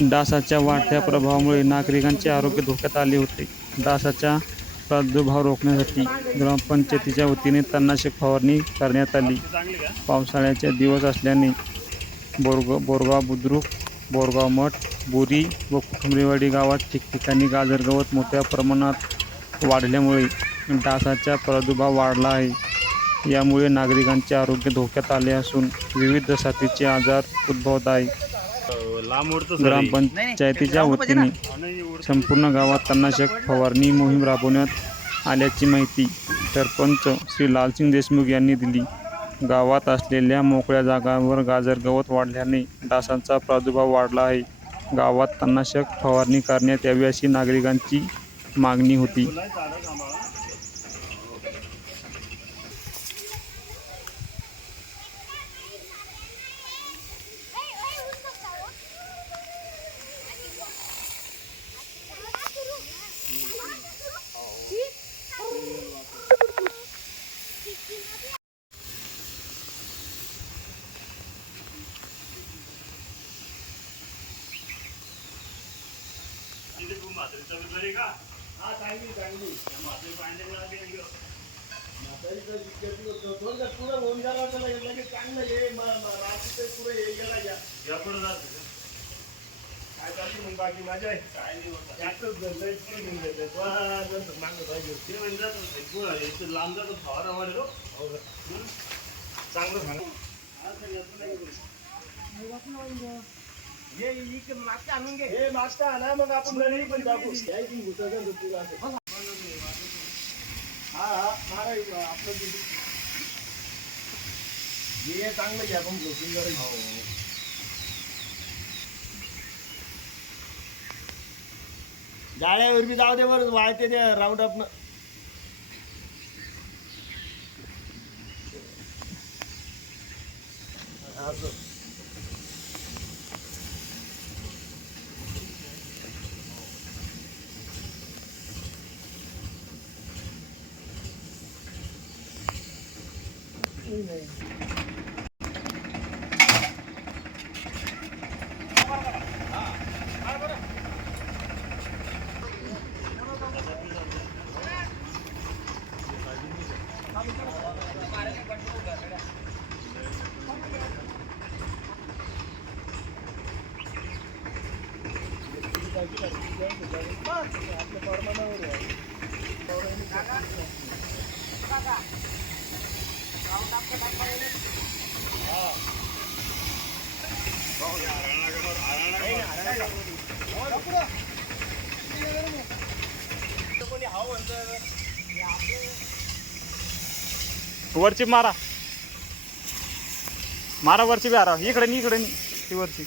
डासाच्या वाढत्या प्रभावामुळे नागरिकांचे आरोग्य धोक्यात आले होते. डासाचा प्रादुर्भाव रोखण्यासाठी ग्रामपंचायतीच्या वतीने तणनाशक फवारणी करण्यात आली. पावसाळ्याचे दिवस असल्याने बोरग बोरगाव बुद्रुक बोरगाव मठ बोरी व कुंभरेवाडी गावात ठिकठिकाणी गाजर गवत मोठ्या प्रमाणात वाढल्यामुळे डासाचा प्रादुर्भाव वाढला आहे. यामुळे नागरिकांचे आरोग्य धोक्यात आले असून विविध साथीचे आजार उद्भवत आहे. ग्रामपंचायतीच्या वतीने संपूर्ण गावात तणनाशक फवारणी मोहीम राबवण्यात आल्याची माहिती सरपंच श्री लालसिंग देशमुख यांनी दिली गावात असलेल्या मोकळ्या जागांवर गाजर गवत वाढल्याने डासांचा प्रादुर्भाव वाढला आहे गावात तणनाशक फवारणी करण्यात यावी अशी नागरिकांची मागणी होती बाकी माझ्या लांब जातो फवारा मारे चांगलं सांग हे मागचा आणा मग आपण पण टाकू हा हा मारा आपलं हे चांगलं घ्या आपण झोपून जरा जाळ्यावर बी जाऊ दे बरं वाळते ते राऊंड अप Kakak. वरची मारा. मारा वरची बी आरा इकडे नी इकडे नी. ती वरची.